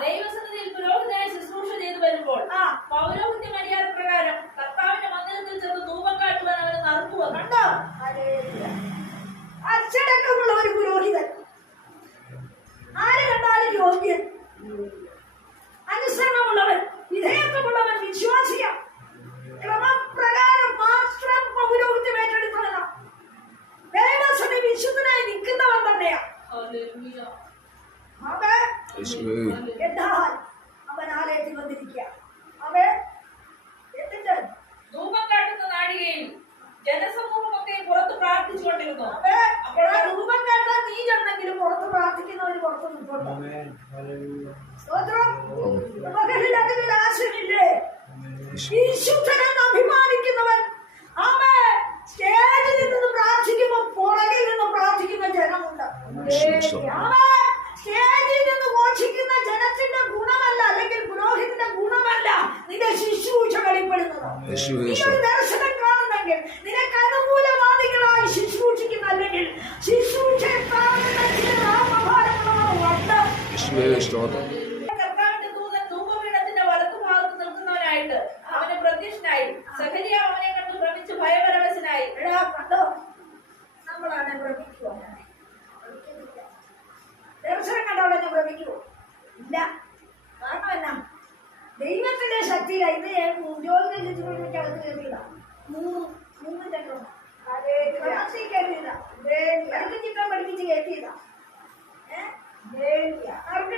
ദൈവസന്നിധിയിൽ പുരോഹിതനായി ശുശ്രൂഷ ചെയ്തു വരുമ്പോൾ ആ. പൗരോഹിത്യ മര്യാദ പ്രകാരം കർത്താവിന്റെ മന്ദിരത്തിൽ ചെന്ന് ധൂപം കാട്ടുവാൻ അവന് നറുക്കു വന്നു. കണ്ടോ? അച്ചടക്കമുള്ള ഒരു പുരോഹിതൻ. ആര് കണ്ടാലും യോഗ്യൻ. അനുസരണമുള്ളവൻ വിധേയത്വമുള്ളവൻ വിശ്വാസിയ. ക്രമപ്രകാരം മാത്രം പൗരോഹിത്യം ഏറ്റെടുത്തവനാ ദൈവസഭ വിശുദ്ധനായി നിൽക്കുന്നവൻ തന്നെയാ. എന്നാൽ അവൻ ആലയത്തിൽ വന്നിരിക്കുക. അവൻ എന്നിട്ട് ധൂപം കാട്ടുന്ന നാഴികയിൽ ജനസമൂഹമൊക്കെ പുറത്ത് പ്രാർത്ഥിച്ചുകൊണ്ടിരുന്നു അവൻ ആ രൂപം കേട്ടാൽ നീ ചെന്നെങ്കിലും പുറത്ത് പ്രാർത്ഥിക്കുന്നവര് പുറത്ത് നിൽപ്പുണ്ട്. സ്തോത്രം. മകളിൽ അതിൽ ആശമില്ലേ വിശുദ്ധനെന്ന് അഭിമാനിക്കുന്നവൻ അവൻ സ്റ്റേജിൽ നിന്ന് പ്രാർത്ഥിക്കുമ്പോൾ പുറകിൽ നിന്ന് പ്രാർത്ഥിക്കുന്ന ജനമുണ്ട്. അവൻ സ്റ്റേജിൽ നിന്ന് ഘോഷിക്കുന്ന ജനത്തിന്റെ ഗുണമല്ല അല്ലെങ്കിൽ പുരോഹിതന്റെ ഗുണമല്ല. നിന്റെ ശുശ്രൂഷ വെളിപ്പെടുന്നത്. നീ ഒരു ദർശനം കാണുന്നെങ്കിൽ നിനക്ക് അനുകൂലവാദികളായി ശുശ്രൂഷിക്കുന്ന അല്ലെങ്കിൽ ശുശ്രൂഷയെ കാണുന്ന ചില നാമഭാരങ്ങളോട് ഉണ്ട് യേശുവേ സ്തോത്രം. കർത്താവിന്റെ ദൂതൻ ധൂപപീഠത്തിന്റെ വലത്തുഭാഗത്ത് നിൽക്കുന്നവനായിട്ട് അവന് പ്രത്യക്ഷനായി. സഹരിയ അവനെ കണ്ട് ഭ്രമിച്ച് ഭയപരവശനായി. എടാ കണ്ടോ? നമ്മളാണ് ദർശനം കണ്ടോടെ ഞാൻ ഭ്രമിക്കുവോ ഇല്ല കാരണം എന്നാ കയറിയതാ മൂന്ന് മൂന്ന് ചക്രം ചിത്രം പഠിപ്പിച്ച് കയറ്റിയതാ.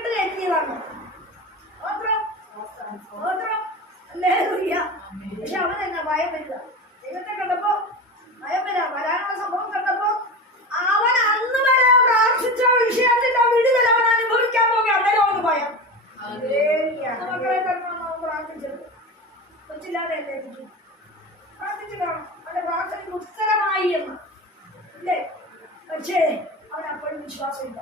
കയറ്റിയതാണ് ഓത്രം? ഓത്രം അല്ലേ പക്ഷെ അവൻ എന്നാ ഭയം വരിക. ദൈവത്തെ കണ്ടപ്പോ ഭയം വരാ വരാനുള്ള സംഭവം കണ്ടപ്പോ അവൻ അന്ന് വരെ പ്രാർത്ഥിച്ച വിഷയത്തിന്റെ വിടുതൽ അവൻ അനുഭവിക്കാൻ പോകുക അന്നേരം അവന് ഭയം മക്കളെ കണ്ടോന്ന് അവൻ പ്രാർത്ഥിച്ചത് കൊച്ചില്ലാതെ അല്ലേ എനിക്ക് പ്രാർത്ഥിച്ചു കാണും അവന്റെ പ്രാർത്ഥനയ്ക്ക് ഉത്തരമായി എന്ന്. ഇല്ലേ പക്ഷേ അവൻ അപ്പോഴും വിശ്വാസമില്ല.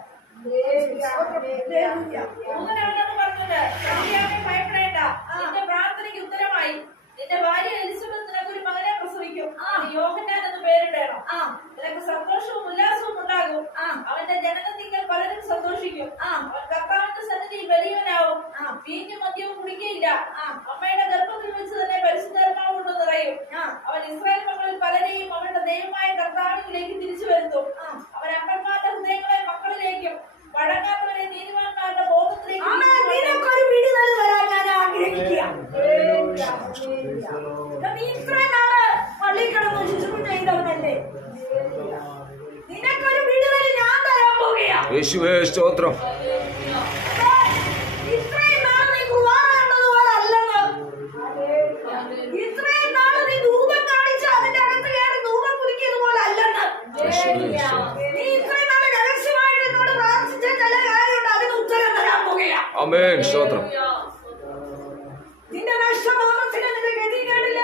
ഭയപ്പെടേണ്ട. നിന്റെ പ്രാർത്ഥനയ്ക്ക് ഉത്തരമായി. നിന്റെ ഭാര്യ എലിസബത്ത് നിനക്ക് ഒരു മകനെ പ്രസവിക്കും. യോഹന്നാൻ എന്ന് പേരിടണം. നിനക്ക് സന്തോഷവും ഉല്ലാസവും ഉണ്ടാകും. അവന്റെ ജനനത്തിങ്കൽ പലരും സന്തോഷിക്കും. അവൻ കർത്താവിന്റെ സന്നിധി ആ. വീഞ്ഞു മദ്യവും കുടിക്കയില്ല. അമ്മയുടെ ഗർഭത്തിൽ വെച്ച് തന്നെ പരിശുദ്ധാത്മാവ് കൊണ്ട് നിറയും അവൻ ഇസ്രായേൽ മക്കളിൽ പലരെയും അവരുടെ ദൈവമായ കർത്താവിലേക്ക് തിരിച്ചു വരുത്തും. അവൻ അപ്പന്മാരുടെ ഹൃദയങ്ങളെ മക്കളിലേക്കും വഴങ്ങാത്തവരെ നീതിമാന്മാരുടെ ബോധത്തിലേക്കും. നിനക്കൊരു വിടുതൽ തരാൻ ഞാൻ ആഗ്രഹിക്കുക. പള്ളിയിൽ കിടന്ന് ശുശ്രൂഷ ചെയ്തവനല്ലേ നിനക്കൊരു വിടുതൽ ഞാൻ തരാൻ യേശുവേ സ്തോത്രം. ആമേൻ സ്തോത്രം നിന്റെ നഷ്ടബോധത്തിൽ നിന്റെ ഗതികേടിൽ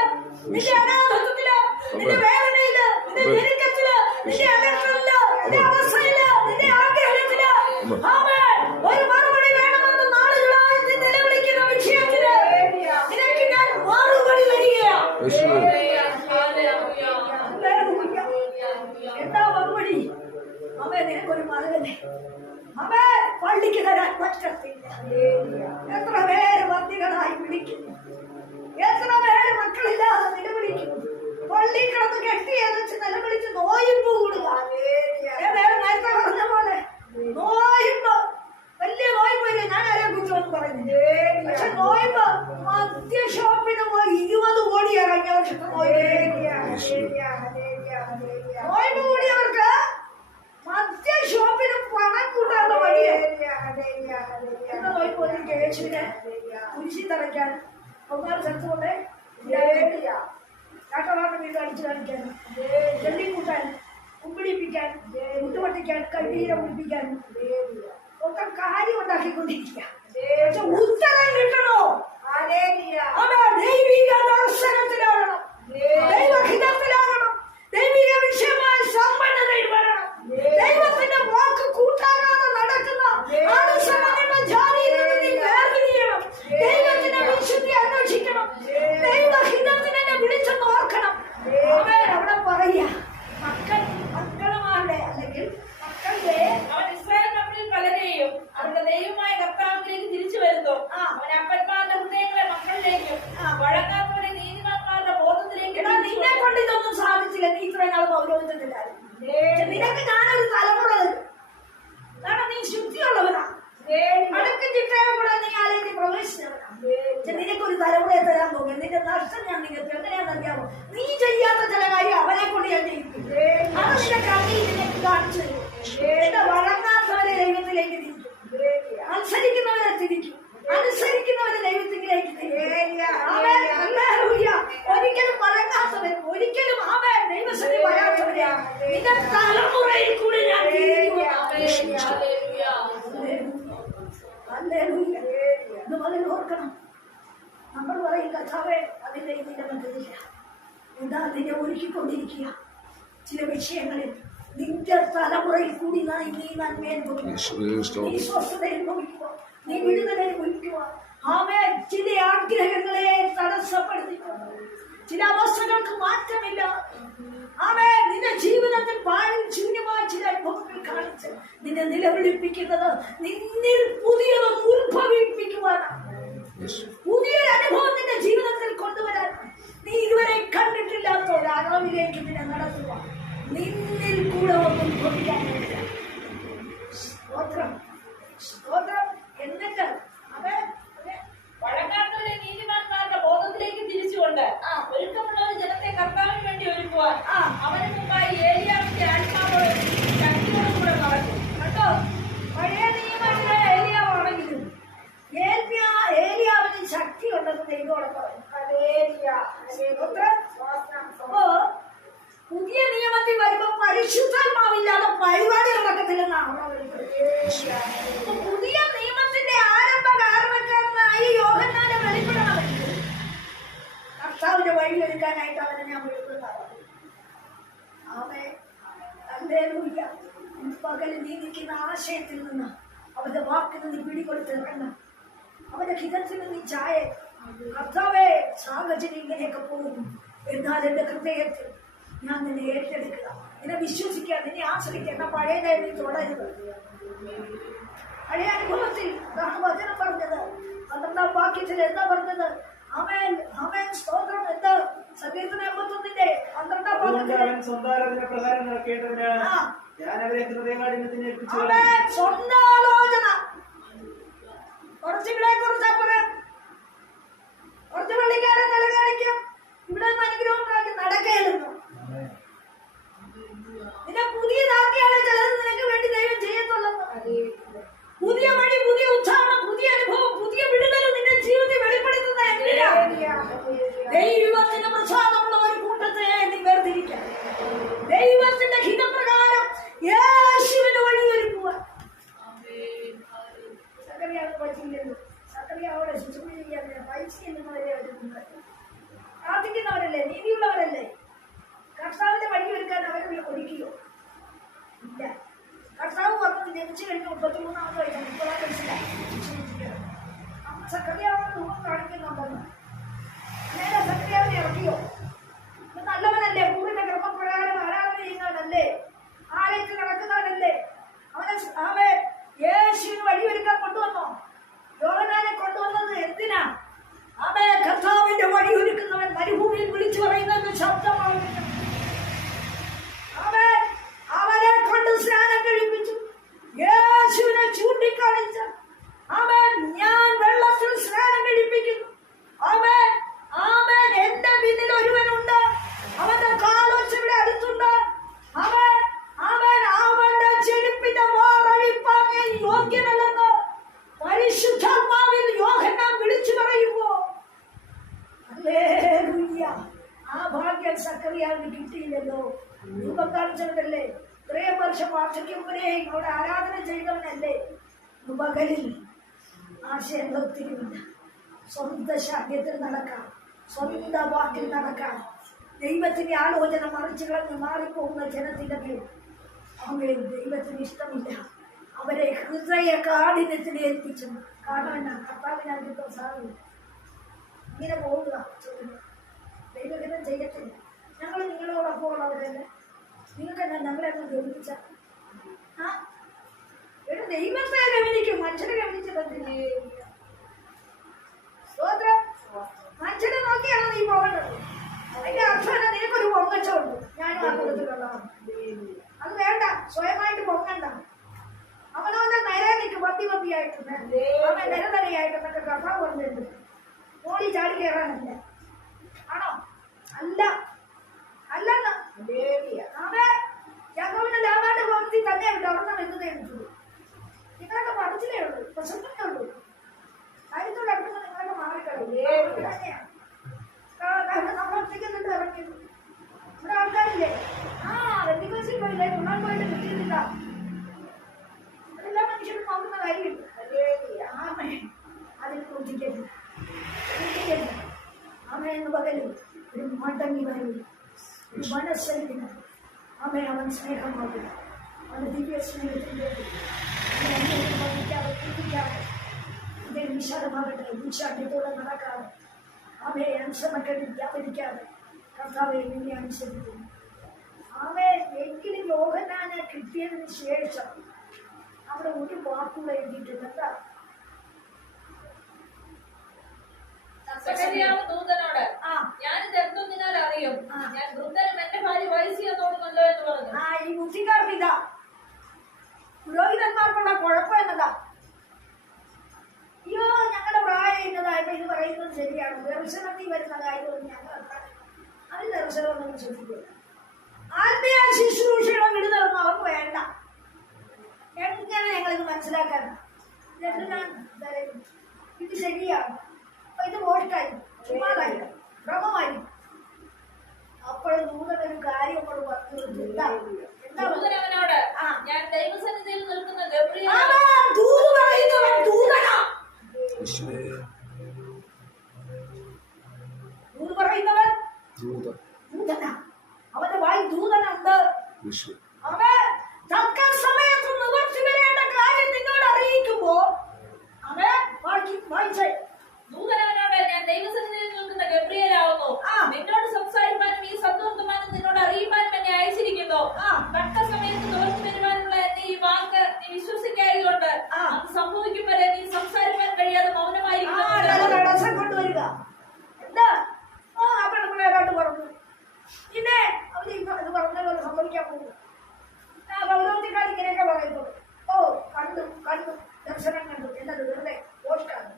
നിന്റെ അനാഥത്വത്തിൽ നിന്റെ വേദനയിൽ നിന്റെ ഞെരുക്കത്തിൽ നിന്റെ അകറ്റിൽ നിന്റെ അവസ്ഥയിൽ നിന്റെ ആഗ്രഹത്തിൽ. മുട്ടുപൊട്ടിക്കാൻ കണ്ണീരം കുടിപ്പിക്കാൻ ഒക്കെ കാര്യം ഉണ്ടാക്കിക്കൊണ്ടിരിക്കുക പക്ഷെ ഉത്തരം കിട്ടണോ? ദൈവിക ദർശനത്തിലാകണം. ദൈവഹിതത്തിലാകണം. ദൈവിക വിഷയമായ സമ്പന്നതയിൽ വരണം. ദൈവത്തിന്റെ വാക്ക് കൂട്ടാകാതെ നടക്കുന്ന അനുസരണങ്ങളുടെ ജാതിയിൽ നിന്ന് നീ വേർതിരിയണം. ദൈവത്തിന്റെ വിശുദ്ധി അന്വേഷിക്കണം. ദൈവഹിതത്തിനെ വിളിച്ചെന്ന് ഓർക്കണം. അവിടെ പറയാ മക്കൾ മക്കളുമാരുടെ അല്ലെങ്കിൽ മക്കളുടെ അവൻ ഇസ്രായേൽ മക്കളിൽ പലരെയും അവരുടെ ദൈവമായ നീ ചെയ്യാത്ത ചില കാര്യം അവനെ കൊണ്ട് ഞാൻ ചെയ്യിക്കും അത് നിന്റെ കണ്ണിൽ നിനക്ക് കാണിച്ചു തരും എന്റെ വഴങ്ങാത്തവരെ ദൈവത്തിലേക്ക് തിരിക്കും അനുസരിക്കുന്നവരെ തിരിക്കും അനുസരിക്കുന്നവരെ ദൈവത്തിലേക്ക് തിരിക്കും ആമേൻ. ഹല്ലേലൂയ. ഒരിക്കലും വഴങ്ങാത്തവർ ഒരിക്കലും അവൻ ദൈവസഭയിൽ വരാത്തവരെ നിന്റെ തലമുറയിൽ കൂടി ഞാൻ തിരിക്കും ഹല്ലേലൂയ. ഇത് വളരെ ഓർക്കണം നമ്മൾ പറയും കഥാവേ അതിന്റെ ഇതിന്റെ മധ്യത്തില്ല എന്താ നിന്നെ ഒരുക്കിക്കൊണ്ടിരിക്കുക ചില വിഷയങ്ങളിൽ നിന്റെ തലമുറയിൽ കൂടി നാ- നന്മ അനുഭവിക്കും. യേശുവേ നീ സ്വസ്ഥത അനുഭവിക്കുക. നീ വിടുതൽ അനുഭവിക്കുക ആമേ ചില ആഗ്രഹങ്ങളെ തടസ്സപ്പെടുത്തിക്കൊണ്ട് ചില അവസ്ഥകൾക്ക് മാറ്റമില്ല. ആമേ നിന്റെ ജീവിതത്തിൽ പാഴും ശൂന്യമായ ചില അനുഭവങ്ങൾ കാണിച്ച് നിന്നെ നിലവിളിപ്പിക്കുന്നത് നിന്നിൽ പുതിയതും ഉത്ഭവിപ്പിക്കുവാനാണ്. പുതിയൊരു അനുഭവം നിന്റെ ജീവിതത്തിൽ കൊണ്ടുവരാൻ നീ ഇതുവരെ കണ്ടിട്ടില്ലാത്ത ഒരു അറിവിലേക്ക് നിന്നെ നടത്തുക നിന്നിൽ കൂടെ ഒന്നും ഭവിക്കാൻ കഴിയില്ല സ്തോത്രം സ്തോത്രം എന്നിട്ട് അവൻ അവൻ വഴങ്ങാത്തവരെ നീതിമാന്മാരുടെ ബോധത്തിലേക്ക് തിരിച്ചുകൊണ്ട് ആ. ഒരുക്കമുള്ള ഒരു ജനത്തെ കർത്താവിന് വേണ്ടി ഒരുക്കുവാൻ ആ. അവന് മുമ്പായി ഏലിയാവിന്റെ ആത്മാവോട് ശക്തിയോടും കൂടെ നടക്കും കണ്ടോ പഴയ നിയമത്തിലെ ഏലിയാവാണെങ്കിലും ഏലിയ ഏലിയാവിന് ശക്തി ഉണ്ടെന്ന് ദൈവോടെ പറഞ്ഞു ഹല്ലേലൂയ. സ്തോത്രം. അപ്പോ പുതിയ നിയമത്തിൽ വരുമ്പോ പരിശുദ്ധാത്മാവില്ലാതെ പരിപാടി നടക്കത്തില്ലെന്നാണ് അവിടെ പുതിയ നിയമത്തിന്റെ ആരംഭ കാരണക്കാരനായി യോഹന്നാനെ വെളിപ്പെടണം കർത്താവിന്റെ വഴിയൊരുക്കാനായിട്ട് അവനെ ഞാൻ വെളിപ്പെടുത്താറുണ്ട്. പകൽ നീ നിൽക്കുന്ന ആശയത്തിൽ നിന്ന് അവന്റെ വാക്കിൽ നിന്ന് പിടികൊടുത്തിറങ്ങണം അവന്റെ ഹിതത്തിൽ നീ ചായ കർത്താവേ സാഹചര്യം ഇങ്ങനെയൊക്കെ പോകുന്നു. എന്നാൽ എന്റെ ഹൃദയത്തിൽ ഞാൻ നിന്നെ ഏറ്റെടുക്കുക നിന്നെ വിശ്വസിക്കുക നിന്നെ ആശ്രയിക്കേണ്ട പഴയ നീ തുടരുത് പഴയ അനുഭവത്തിൽ അതാണ് വചനം പറഞ്ഞത് പന്ത്രണ്ടാം വാക്യത്തിൽ എന്താ പറഞ്ഞത്? അമേൻ അമേൻ സ്തോത്രം എന്താ സങ്കീർത്തന എൺപത്തൊന്നിന്റെ പന്ത്രണ്ടാം വാക്യത്തിൽ അവൻ സ്വന്താലോചന പ്രകാരം നടക്കേണ്ടതിന് ഞാൻ അവരെ ഹൃദയകാഠിന്യത്തിന് ഏൽപ്പിച്ചു അവൻ സ്വന്താലോചന കുറച്ച് ഇവിടെ കുറച്ച് അപ്പുറം. കുറച്ച് പള്ളിക്കാരൻ നില ഇവിടെ അനുഗ്രഹം നടക്കയില്ലെന്നു നിന്നെ പുതിയതാക്കിയാണ് ചിലത് നിനക്ക് വേണ്ടി ദൈവം ചെയ്യത്തുള്ളൂ പുതിയ വഴി പുതിയ ഉച്ചാരണം പുതിയ അനുഭവം പുതിയ വിടുതൽ നിന്റെ ജീവിതത്തിൽ വെളിപ്പെടുത്തുന്ന എന്തിനാ ദൈവത്തിന്റെ പ്രസാദമുള്ള ഒരു കൂട്ടത്തെ നീ വേർതിരിക്കാം ദൈവത്തിന്റെ ഹിതപ്രകാരം യേശുവിന് വഴിയൊരുക്കുക സക്കറിയാവ് പഠിച്ചില്ലല്ലോ സക്കറിയാവോടെ ശുശ്രൂഷ ചെയ്യാൻ പൈസ എന്നുള്ളവരെ അവരുണ്ട് പ്രാർത്ഥിക്കുന്നവരല്ലേ നീതിയുള്ളവരല്ലേ കർത്താവിന്റെ വഴിയൊരുക്കാൻ അവരെ ഒരുക്കിയോ ഇല്ല കർത്താവ് പറഞ്ഞു ജനിച്ചു കഴിഞ്ഞ് മുപ്പത്തിമൂന്നാമത് വയസ്സ് മുപ്പതാം വയസ്സിലായി അമ്മ സക്കറിയാവോട് മുഖം കാണിക്കുന്നുണ്ടെന്ന് നേരെ സക്രിയാവിനെ ഇറക്കിയോ ഇത് നല്ലവനല്ലേ ഭൂമിയുടെ ക്രമപ്രകാരം ആരാധന ചെയ്യുന്നവനല്ലേ ആലയത്തിൽ നടക്കുന്നവനല്ലേ അവനെ സ്- അവൻ യേശുവിന് വഴിയൊരുക്കാൻ കൊണ്ടുവന്നോ യോഹനാനെ കൊണ്ടുവന്നത് എന്തിനാ അവൻ കർത്താവിന്റെ വഴിയൊരുക്കുന്നവൻ മരുഭൂമിയിൽ വിളിച്ചു പറയുന്നത് ശബ്ദമാണ് അവൻ അവനെ കൊണ്ട് സ്നാനം കഴിപ്പിച്ചു യേശുവിനെ ചൂണ്ടിക്കാണിച്ചു അവൻ ഞാൻ വെള്ളത്തിൽ സ്നാനം കഴിപ്പിക്കുന്നു അവൻ അവൻ എന്റെ പിന്നിൽ ഒരുവനുണ്ട് അവന്റെ കാലോച്ചയുടെ അടുത്തുണ്ട് അവൻ അവൻ അവന്റെ ചെരുപ്പിന്റെ വാറഴിപ്പാൻ ഞാൻ യോഗ്യനല്ലെന്ന് പരിശുദ്ധാത്മാവിൽ യോഹന്നാൻ വിളിച്ചു പറയുമ്പോ ഹല്ലേലൂയ. ആ ഭാഗ്യം സക്കറിയാവിന് കിട്ടിയില്ലല്ലോ രൂപം കാണിച്ചവനല്ലേ ഇത്രയും വർഷം വാർദ്ധക്യവരെയും അവിടെ ആരാധന ചെയ്തവനല്ലേ? മകളിൽ ആശയങ്ങൾ ഒത്തിരിയുണ്ട് സ്വന്ത ശാഖ്യത്തിൽ നടക്കാം. സ്വന്ത വാക്കിൽ നടക്കാം. ദൈവത്തിന്റെ ആലോചന മറിച്ചു കളഞ്ഞ് മാറിപ്പോകുന്ന ജനത്തിന്റെ മേൽ. അവരെ ദൈവത്തിന് ഇഷ്ടമില്ല. അവരെ ഹൃദയ കാഠിന്യത്തിന് ഏൽപ്പിച്ചു. കാണാൻ എന്നാ? കർത്താവിനകത്ത് സാധ്യത ഇങ്ങനെ പോവുക ദൈവഹിതം ചെയ്യത്തില്ല. ഞങ്ങൾ നിങ്ങളോടൊപ്പം ഉള്ളവരല്ലേ നിങ്ങൾക്ക് എന്നാ ഞങ്ങളെ ഒന്ന് ആ? എടാ ദൈവത്തെ ഗവനിക്കും മനുഷ്യനെ ഗവനിച്ചിട്ടില്ലേ സ്തോത്രം മനുഷ്യനെ നോക്കിയാണോ നീ പോകേണ്ടത്? അതിന്റെ അർത്ഥം നിനക്കൊരു പൊങ്ങച്ചുണ്ട് ഞാനും ആ കൂട്ടത്തിലുള്ളതാണ്. അത് വേണ്ട. സ്വയമായിട്ട് പൊങ്ങണ്ട. അവനവന്റെ നേരെ നിൽക്കും. പത്തി പത്തിയായിട്ടുണ്ട് അവൻ നിരനിരയായിട്ടൊക്കെ കഥ പറഞ്ഞിട്ടുണ്ട് ഓടി ചാടി കയറാനല്ല? ആണോ? ഒരു വരും ഒരു മനസ്സരിക്കണം ആമേ അവൻ സ്നേഹമാകും അവൻ ദിവ്യ സ്നേഹത്തിന്റെ വിശാലമാകട്ടെ വിശാലത്തോടെ നടക്കാതെ അവയെ അനുസരണക്കേട് വ്യാപരിക്കാതെ കർത്താവെ നിന്നെ അനുസരിക്കുന്നു അവയെ എങ്കിലും യോഹനാനെ കിട്ടിയതിന് ശേഷം അവിടെ ഒരു വാക്കുകൾ എഴുതിയിട്ടുണ്ട് എന്താ ആ ഞാൻ ഇത് എന്തൊന്നിനാൽ അറിയും ആ. ഞാൻ വൃദ്ധനും എന്റെ ഭാര്യ വയസ്സിയ തോന്നുമല്ലോ എന്ന് പറഞ്ഞു ആ ഈ ബുദ്ധിക്കാർക്ക് ഇതാ പുരോഹിതന്മാർക്കുള്ള കുഴപ്പം എന്നതാ അയ്യോ ഞങ്ങളുടെ പ്രായം ഇന്നതായപ്പോ ഇത് പറയുന്നത് ശരിയാണ് ദർശനത്തിൽ വരുന്ന കാര്യമൊന്നും ഞങ്ങൾ അത് ദർശനമൊന്നും ശ്രദ്ധിക്കില്ല. ആത്മീയ ശുശ്രൂഷയുടെ വിടുതലൊന്നും അവർക്ക് വേണ്ട. എങ്ങനെ ഞങ്ങളിത് മനസ്സിലാക്കാൻ? ഇത് ശരിയാണ്. അപ്പൊ ഇത് വോട്ടായി ചുമ്മാതായി. ഭ്രമമായി. അപ്പോൾ നൂതന ഒരു കാര്യം കൊണ്ട് പറഞ്ഞു എന്താ? എന്താ. ഞാൻ ദൈവസന്നിധിയിൽ നിൽക്കുന്ന ഗബ്രിയേൽ ആമാ, ദൂത് പറയുന്നവൻ ദൂതനാ യേശുവേ ദൂത് പറയുന്നവൻ ദൂത ദൂതനാ അവന്റെ വായി ദൂതനുണ്ട് യേശുവേ അവൻ തക്ക സമയത്ത് നിവർത്തി വരേണ്ട കാര്യം നിന്നോട് അറിയിക്കുമ്പോ അവൻ വായിക്കും വായിച്ചേ ദൂതൻ അവനോട് ഞാൻ ദൈവസന്നിധിയിൽ നിൽക്കുന്ന ഗബ്രിയേലാവുന്നു ആ. നിന്നോട് സംസാരിക്കാനും ഈ സദ്വർത്തമാനം നിന്നോട് അറിയിക്കാനും എന്നെ അയച്ചിരിക്കുന്നു ആ. തക്ക സമയത്ത് നിവർത്തി വരുവാനുള്ള എന്റെ ഈ വാക്ക് നീ വിശ്വസിക്കായതുകൊണ്ട് ആ. അത് സംഭവിക്കും വരെ നീ സംസാരിക്കാൻ കഴിയാതെ ആ മൗനമായിരിക്കുന്നു നല്ല തടസ്സം കൊണ്ടുവരിക എന്താ ആ ആ പെണ്ണുപിള്ളേ ഏതാണ്ട് പറഞ്ഞു പിന്നെ അവർ ഇപ്പൊ ഇത് പറഞ്ഞ പോലെ സംഭവിക്കാൻ പോകും ആ ഗൗരവത്തിക്കാർ ഇങ്ങനെയൊക്കെ പറയുന്നത് ഓ കണ്ടു കണ്ടു ദർശനം കണ്ടു എന്നത് വെറുതെ പോസ്റ്റാണ്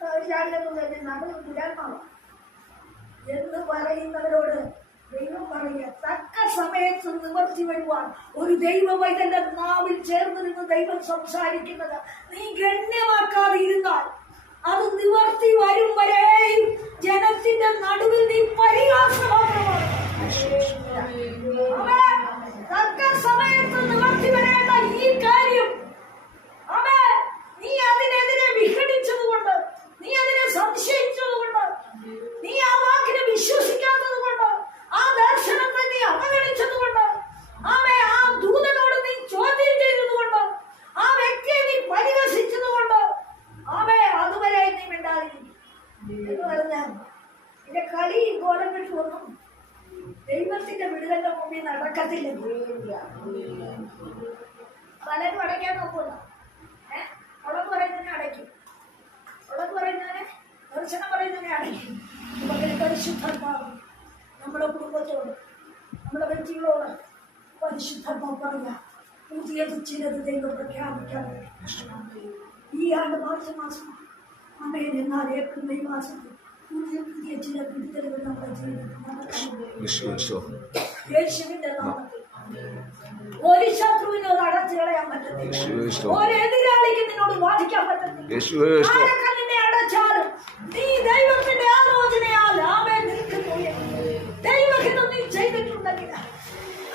ഒരു നമ്മൾ ദുരാത്മാവാണ് എന്ന് പറയുന്നവരോട് ദൈവം പറയുക തക്ക സമയത്ത് നിവർത്തി വരുവാൻ ഒരു ദൈവവൈദന്റെ നാവിൽ ചേർന്ന് നിന്ന് ദൈവം സംസാരിക്കുന്നത് നീ ഗണ്യമാക്കാതെ ഇരുന്നാൽ അത് നിവർത്തി വരും വരെയും ജനത്തിന്റെ നടുവിൽ നീ പരിഹാസമാത്രമാണ് അവൻ തക്ക സമയത്ത് നിവർത്തി വരേണ്ട ഈ കാര്യം അവൻ നീ അതിനെതിരെ വിഘടിച്ചതുകൊണ്ട് നീ അതിനെ സംശയിച്ചതുകൊണ്ട് നീ ആ വാക്കിനെ വിശ്വസിക്കാത്തത് കൊണ്ട് ആ ദർശനത്തെ നീ അവഗണിച്ചതുകൊണ്ട് ആമേ ആ ദൂതനോട് നീ ചോദ്യം ചെയ്തതുകൊണ്ട് ആ വ്യക്തിയെ നീ പരിഹസിച്ചതുകൊണ്ട് ആമേ അതുവരെ നീ മിണ്ടാതിരിക്കും എന്ന് പറഞ്ഞാൽ നിന്റെ കളി കോലം വിട്ടുവന്നും ദൈവത്തിന്റെ വിടുതലിന്റെ മുമ്പിൽ നടക്കത്തില്ല പലരും അടയ്ക്കാൻ നോക്കൂല ഏഹ് ഉള്ളത് പറയുന്നതിനെ അടയ്ക്കും ഉള്ളത് പറയുന്നതിനെ ദർശനം പറയുന്നതിനെ അടയ്ക്കും പകരം പരിശുദ്ധാത്മാവ് നമ്മുടെ കുടുംബത്തോട് നമ്മുടെ വ്യക്തികളോട് പരിശുദ്ധാത്മാവ് പറയുക. പുതിയത് ചിലത് ദൈവം പ്രഖ്യാപിക്കാൻ ഈ ആണ്ട് മാർച്ച് മാസം അമ്മയിൽ നിന്നാൽ ഏപ്രിൽ മെയ് മാസത്തിൽ പുതിയ പുതിയ ചില വിടുതലുകൾ നമ്മുടെ ജീവിതത്തിൽ യേശുവിന്റെ നാമത്തിൽ. ഒരു ശത്രുവിനോട് അടച്ചു കളയാൻ പറ്റത്തില്ല ഒരു എതിരാളിക്ക് നിന്നോട് ബാധിക്കാൻ പറ്റത്തില്ല യേശുവേ യേശോ ആരൊക്കെ നിന്നെ അടച്ചാലും നീ ദൈവത്തിന്റെ ആലോചനയാൽ ആമേ നിൽക്കുന്നു ദൈവഹിതം നീ ചെയ്തിട്ടുണ്ടെങ്കിൽ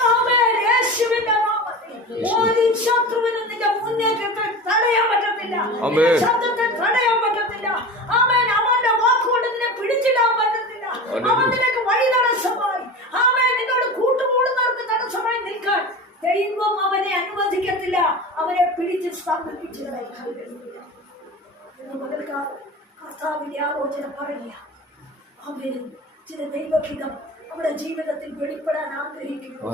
ആമേ യേശുവിന്റെ നാമത്തിൽ ഒരു ശത്രുവിനും നിന്റെ മുന്നേറ്റത്തെ തടയാൻ പറ്റത്തില്ല ആമേൻ. നിന്റെ ശബ്ദത്തെ തടയാൻ പറ്റത്തില്ല ആമേൻ അവന്റെ വാക്കുകൊണ്ട് നിന്നെ പിടിച്ചിടാൻ പറ്റത്തില്ല ഹല്ലേലൂയ. അവൻ നിനക്ക് വഴി തടസ്സമായി ആമേൻ നിന്നോട് കൂട്ടുകൂടുന്നവർക്ക് തടസ്സമായി നിൽക്കാൻ ദൈവം അവനെ അനുവദിക്കത്തില്ല അവനെ പിടിച്ച് സ്ഥാപിപ്പിച്ചു എന്ന് പകൽക്കാലം കർത്താവിന്റെ ആലോചന പറയുക അവൻ ചില ദൈവഹിതം നമ്മുടെ ജീവിതത്തിൽ വെളിപ്പെടാൻ ആഗ്രഹിക്കുന്നു.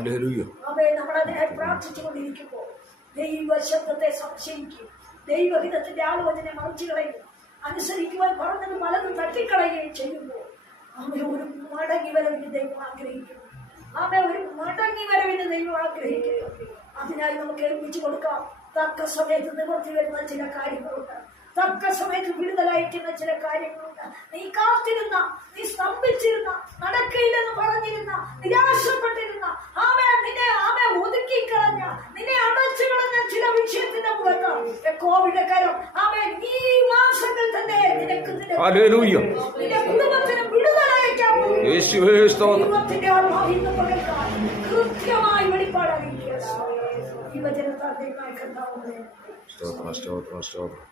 അവയെ നമ്മൾ അതിനായി പ്രാർത്ഥിച്ചുകൊണ്ടിരിക്കുമ്പോൾ ദൈവ ശബ്ദത്തെ സംശയിക്കും. ദൈവഹിതത്തിന്റെ ആലോചന മറിച്ചു കളയും. അനുസരിക്കുവാൻ പറഞ്ഞത് പലതും തട്ടിക്കളയുകയും ചെയ്യുമ്പോൾ അവനെ ഒരു മടങ്ങി വരവിന് ദൈവം ആഗ്രഹിക്കുന്നു. അവനെ ഒരു മടങ്ങി വരവിന് ദൈവം ആഗ്രഹിക്കുന്നു. അതിനായി നമുക്ക് ഏൽപ്പിച്ചു കൊടുക്കാം. തക്ക സമയത്ത് നിവർത്തി വരുന്ന ചില കാര്യങ്ങളുണ്ട്. തക്ക സമയത്ത് വിടുതലായിരിക്കുന്ന ചില കാര്യങ്ങളുണ്ട്. നീ കാത്തിരുന്ന നീ സ്തംഭിച്ചിരുന്ന നടക്കയില്ലെന്ന് പറഞ്ഞിരുന്ന നിരാശപ്പെട്ടിരുന്ന ആമേ നിന്നെ ആമ ഒതുക്കി കളഞ്ഞ നിന്നെ അടച്ചു കളഞ്ഞ ചില വിഷയത്തിന്റെ പുറത്ത് കോവിഡ് കരം ആമേ നീ മാസങ്ങൾ തന്നെ നിനക്ക് നിന്റെ കുടുംബത്തിന് വിടുതലയക്കാൻ ആത്മാവ് ഇന്ന് കൃത്യമായി വെളിപ്പാടാണ് യുവജനതാ ദൈവമായ കർത്താവ്. സ്തോത്രം സ്തോത്രം സ്തോത്രം.